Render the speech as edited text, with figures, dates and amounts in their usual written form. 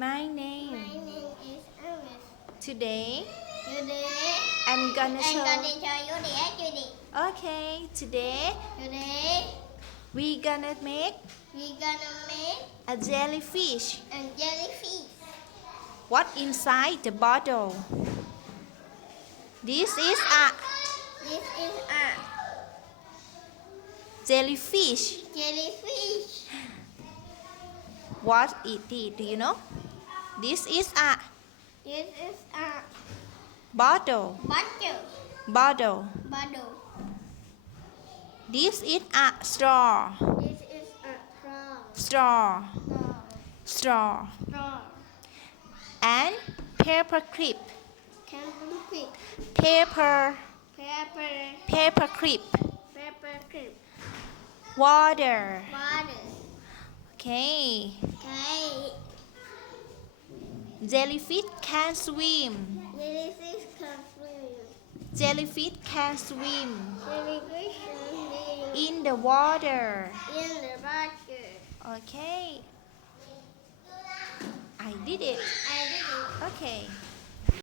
My My name. name is Alice. Today Today, I'm gonna I'm show. gonna show you the activity. Okay, today Today, we gonna make we're gonna make a jellyfish. a jellyfish. What inside the bottle? This is a This is a jellyfish. jellyfish. What it is? Do you know? This is a This is a bottle. bottle. Bottle. This is a straw. This is a straw. Straw. Straw. Straw. Straw. And paper clip. Camping pig. Paper. Pepper. Paper clip. Pepper clip. Water. Water. Okay. Okay. Jellyfish can swim. Jellyfish can swim. Jellyfish can swim Jellyfish can swim in the water. in the water. Okay. I did it. I did it. Okay.